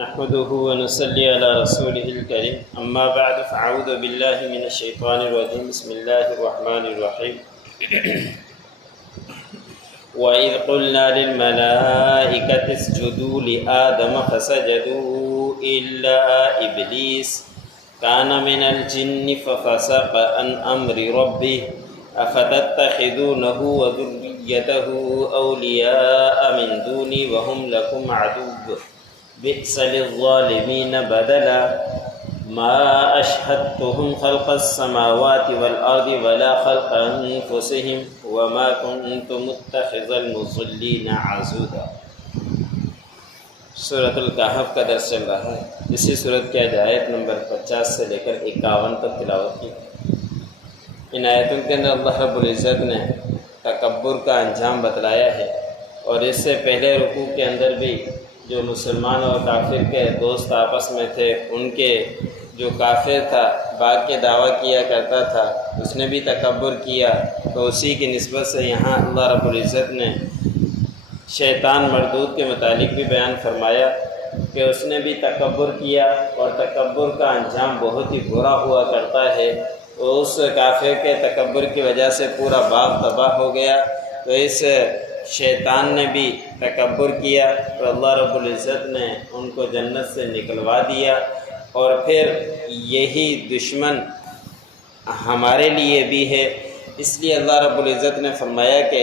نحمده ونصلي على رسوله الكريم أما بعد فأعوذ بالله من الشيطان الرجيم بسم الله الرحمن الرحيم وإذ قلنا للملائكة اسجدوا لآدم فسجدوا إلا إبليس كان من الجن ففسق عن أمر ربه أفتتخذونه وذريته أولياء من دوني وهم لكم عدو بئس للظالمين بدلا ما أشهدتهم خلق السماوات والأرض ولا خلق أنفسهم وما كنت متخذ المضلين عضدا۔ سورۃ الکہف کا درس چل رہا ہے۔ اسی سورت کی آیت نمبر 50 سے لے کر 51 تک تلاوت کی۔ ان آیتوں کے اندر اللہ رب العزت نے تکبر کا انجام بتلایا ہے، اور اس سے پہلے رکوع کے اندر بھی جو مسلمان اور کافر کے دوست آپس میں تھے، ان کے جو کافر تھا باغ کے دعویٰ کیا کرتا تھا، اس نے بھی تکبر کیا، تو اسی کی نسبت سے یہاں اللہ رب العزت نے شیطان مردود کے متعلق بھی بیان فرمایا کہ اس نے بھی تکبر کیا، اور تکبر کا انجام بہت ہی برا ہوا کرتا ہے۔ تو اس کافر کے تکبر کی وجہ سے پورا باغ تباہ ہو گیا، تو اس شیطان نے بھی تکبر کیا، تو اللہ رب العزت نے ان کو جنت سے نکلوا دیا۔ اور پھر یہی دشمن ہمارے لیے بھی ہے، اس لیے اللہ رب العزت نے فرمایا کہ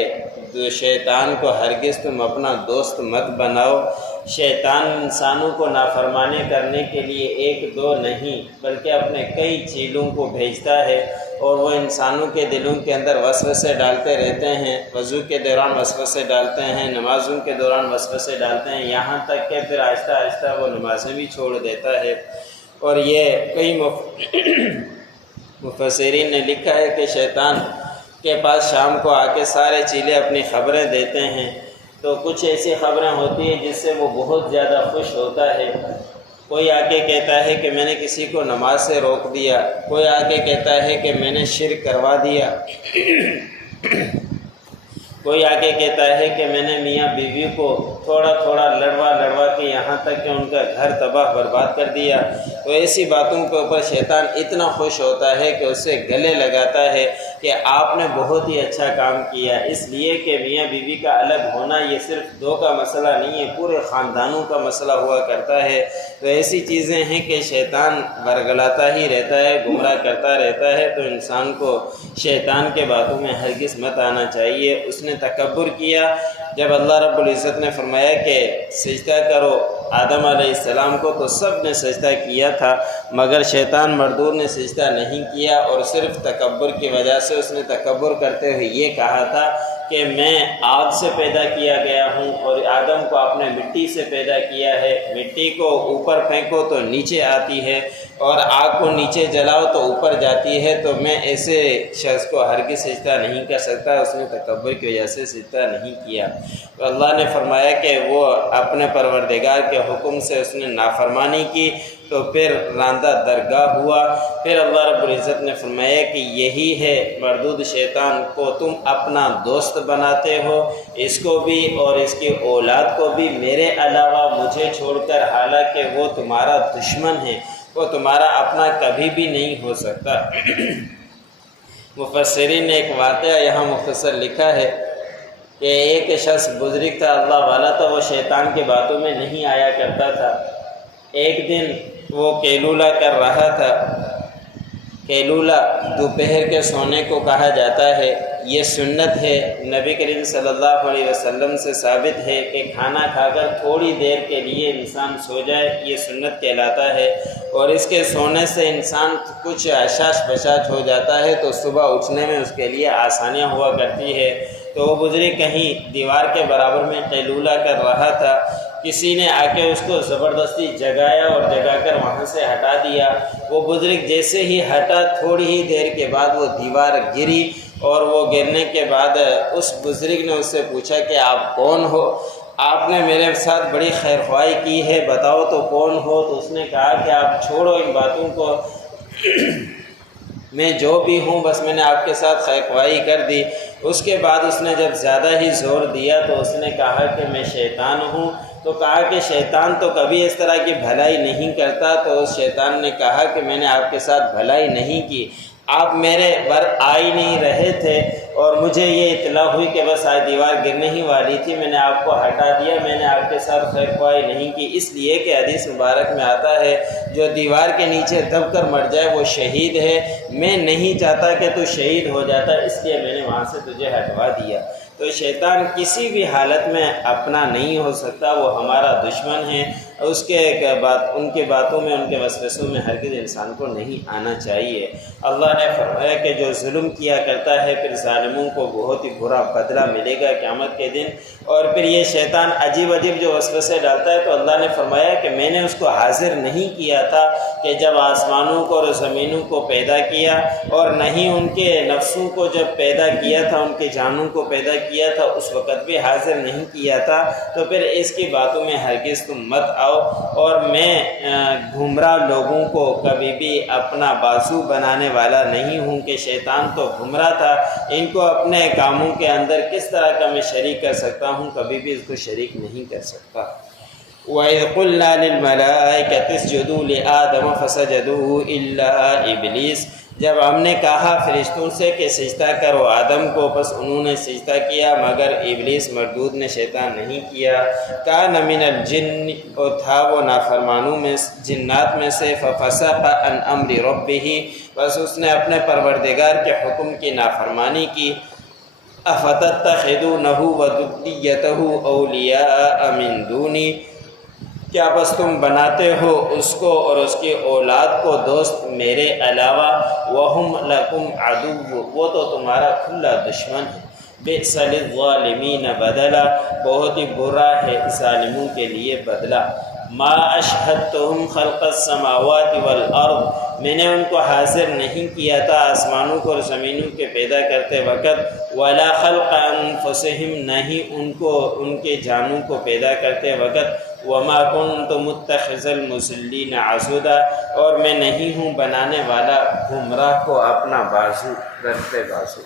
شیطان کو ہرگز تم اپنا دوست مت بناؤ۔ شیطان انسانوں کو نافرمانی کرنے کے لیے ایک دو نہیں بلکہ اپنے کئی چیلوں کو بھیجتا ہے، اور وہ انسانوں کے دلوں کے اندر وسوسے ڈالتے رہتے ہیں۔ وضو کے دوران وسوسے ڈالتے ہیں، نمازوں کے دوران وسوسے ڈالتے ہیں، یہاں تک کہ پھر آہستہ آہستہ وہ نمازیں بھی چھوڑ دیتا ہے۔ اور یہ کئی مفسرین نے لکھا ہے کہ شیطان کے پاس شام کو آ کے سارے چیلے اپنی خبریں دیتے ہیں، تو کچھ ایسی خبریں ہوتی ہیں جس سے وہ بہت زیادہ خوش ہوتا ہے۔ کوئی آ کے کہتا ہے کہ میں نے کسی کو نماز سے روک دیا، کوئی آ کے کہتا ہے کہ میں نے شرک کروا دیا، کوئی آ کے کہتا ہے کہ میں نے میاں بیوی کو تھوڑا تھوڑا لڑوا کے یہاں تک کہ ان کا گھر تباہ برباد کر دیا۔ تو ایسی باتوں کے اوپر شیطان اتنا خوش ہوتا ہے کہ اسے گلے لگاتا ہے کہ آپ نے بہت ہی اچھا کام کیا، اس لیے کہ میاں بیوی کا الگ ہونا یہ صرف دو کا مسئلہ نہیں ہے، پورے خاندانوں کا مسئلہ ہوا کرتا ہے۔ تو ایسی چیزیں ہیں کہ شیطان ورگلاتا ہی رہتا ہے، گمراہ کرتا رہتا ہے، تو انسان کو شیطان کے باتوں میں ہرگز مت آنا چاہیے۔ اس نے تکبر کیا۔ جب اللہ رب العزت نے فرمایا کہ سجدہ کرو آدم علیہ السلام کو، تو سب نے سجدہ کیا تھا، مگر شیطان مردود نے سجدہ نہیں کیا، اور صرف تکبر کی وجہ سے اس نے تکبر کرتے ہوئے یہ کہا تھا کہ میں آگ سے پیدا کیا گیا ہوں، اور آدم کو آپ نے مٹی سے پیدا کیا ہے، مٹی کو اوپر پھینکو تو نیچے آتی ہے، اور آگ کو نیچے جلاؤ تو اوپر جاتی ہے، تو میں ایسے شخص کو ہرگز سجدہ نہیں کر سکتا۔ اس نے تکبر کی وجہ سے سجدہ نہیں کیا۔ تو اللہ نے فرمایا کہ وہ اپنے پروردگار کے حکم سے اس نے نافرمانی کی، تو پھر راندہ درگاہ ہوا۔ پھر اللہ رب العزت نے فرمایا کہ یہی ہے مردود شیطان کو تم اپنا دوست بناتے ہو، اس کو بھی اور اس کی اولاد کو بھی میرے علاوہ مجھے چھوڑ کر، حالانکہ وہ تمہارا دشمن ہے، وہ تمہارا اپنا کبھی بھی نہیں ہو سکتا۔ مفسرین نے ایک واقعہ یہاں مختصر لکھا ہے کہ ایک شخص بزرگ تھا، اللہ والا تھا، وہ شیطان کی باتوں میں نہیں آیا کرتا تھا۔ ایک دن وہ قیلولہ کر رہا تھا۔ قیلولہ دوپہر کے سونے کو کہا جاتا ہے، یہ سنت ہے، نبی کریم صلی اللہ علیہ وسلم سے ثابت ہے کہ کھانا کھا کر تھوڑی دیر کے لیے انسان سو جائے، یہ سنت کہلاتا ہے، اور اس کے سونے سے انسان کچھ اشاش بشاش ہو جاتا ہے تو صبح اٹھنے میں اس کے لیے آسانیاں ہوا کرتی ہے۔ تو وہ بزرگ کہیں دیوار کے برابر میں قیلولہ کر رہا تھا، کسی نے آ کے اس کو زبردستی جگایا اور جگا کر وہاں سے ہٹا دیا۔ وہ بزرگ جیسے ہی ہٹا، تھوڑی ہی دیر کے بعد وہ دیوار گری، اور وہ گرنے کے بعد اس بزرگ نے اس سے پوچھا کہ آپ کون ہو؟ آپ نے میرے ساتھ بڑی خیر خواہی کی ہے، بتاؤ تو کون ہو؟ تو اس نے کہا کہ آپ چھوڑو ان باتوں کو، میں جو بھی ہوں بس میں نے آپ کے ساتھ خیر خواہی کر دی۔ اس کے بعد اس نے جب زیادہ ہی زور دیا تو اس نے کہا کہ میں شیطان ہوں، تو کہا کہ شیطان تو کبھی اس طرح کی بھلائی نہیں کرتا۔ تو شیطان نے کہا کہ میں نے آپ کے ساتھ بھلائی نہیں کی، آپ میرے بر آ ہی نہیں رہے تھے اور مجھے یہ اطلاع ہوئی کہ بس آج دیوار گرنے ہی والی تھی، میں نے آپ کو ہٹا دیا، میں نے آپ کے ساتھ خیر خواہی نہیں کی، اس لیے کہ حدیث مبارک میں آتا ہے جو دیوار کے نیچے دب کر مر جائے وہ شہید ہے، میں نہیں چاہتا کہ تو شہید ہو جاتا، اس لیے میں نے وہاں سے تجھے ہٹوا دیا۔ تو شیطان کسی بھی حالت میں اپنا نہیں ہو سکتا، وہ ہمارا دشمن ہے، اس کے ان کی باتوں میں، ان کے وسوسوں میں ہرگز انسان کو نہیں آنا چاہیے۔ اللہ نے فرمایا کہ جو ظلم کیا کرتا ہے پھر ظالموں کو بہت ہی برا بدلہ ملے گا قیامت کے دن۔ اور پھر یہ شیطان عجیب عجیب جو وسوسے ڈالتا ہے تو اللہ نے فرمایا کہ میں نے اس کو حاضر نہیں کیا تھا کہ جب آسمانوں کو اور زمینوں کو پیدا کیا، اور نہیں ان کے نفسوں کو جب پیدا کیا تھا، ان کے جانوں کو پیدا کیا تھا، اس وقت بھی حاضر نہیں کیا تھا، تو پھر اس کی باتوں میں ہرگز تم مت آؤ۔ اور میں گمراہ لوگوں کو کبھی بھی اپنا بازو بنانے والا نہیں ہوں کہ شیطان تو گمراہ تھا، ان کو اپنے کاموں کے اندر کس طرح کا میں شریک کر سکتا ہوں، کبھی بھی اس کو شریک نہیں کر سکتا۔ وَإِذْ قُلْنَا لِلْمَلَائِكَةِ اسْجُدُوا لِآدَمَ فَسَجَدُوا إِلَّا إِبْلِيسَ، جب ہم نے کہا فرشتوں سے کہ سجدہ کرو آدم کو، بس انہوں نے سجدہ کیا مگر ابلیس مردود نے، شیطان نہیں کیا۔ کان من الجن، اور تھا وہ نافرمانوں میں، جنات میں سے، ففسق عن امر ربہ، بس اس نے اپنے پروردگار کے حکم کی نافرمانی کی۔ افتتخذونہ وذریتہ اولیاء من دونی، کیا بس تم بناتے ہو اس کو اور اس کی اولاد کو دوست میرے علاوہ؟ وَهُمْ لَكُمْ عَدُوٌّ، وہ تو تمہارا کھلا دشمن ہے۔ بِئْسَ لِلظَّالِمِينَ بَدَلًا، بہت ہی برا ہے ظالموں کے لیے بدلہ۔ مَا أَشْهَدتُّهُمْ خَلْقَ السَّمَاوَاتِ وَالْأَرْضِ، میں نے ان کو حاضر نہیں کیا تھا آسمانوں کو اور زمینوں کے پیدا کرتے وقت، وَلَا خَلْقَ أَنفُسِهِمْ، نہیں ان کو ان کے جانوں کو پیدا کرتے وقت، وَمَا كُنْتُ مُتَّخِذَ الْمُضِلِّينَ عَضُدًا، اور میں نہیں ہوں بنانے والا گمراہ کو اپنا بازو رکھتے بازو۔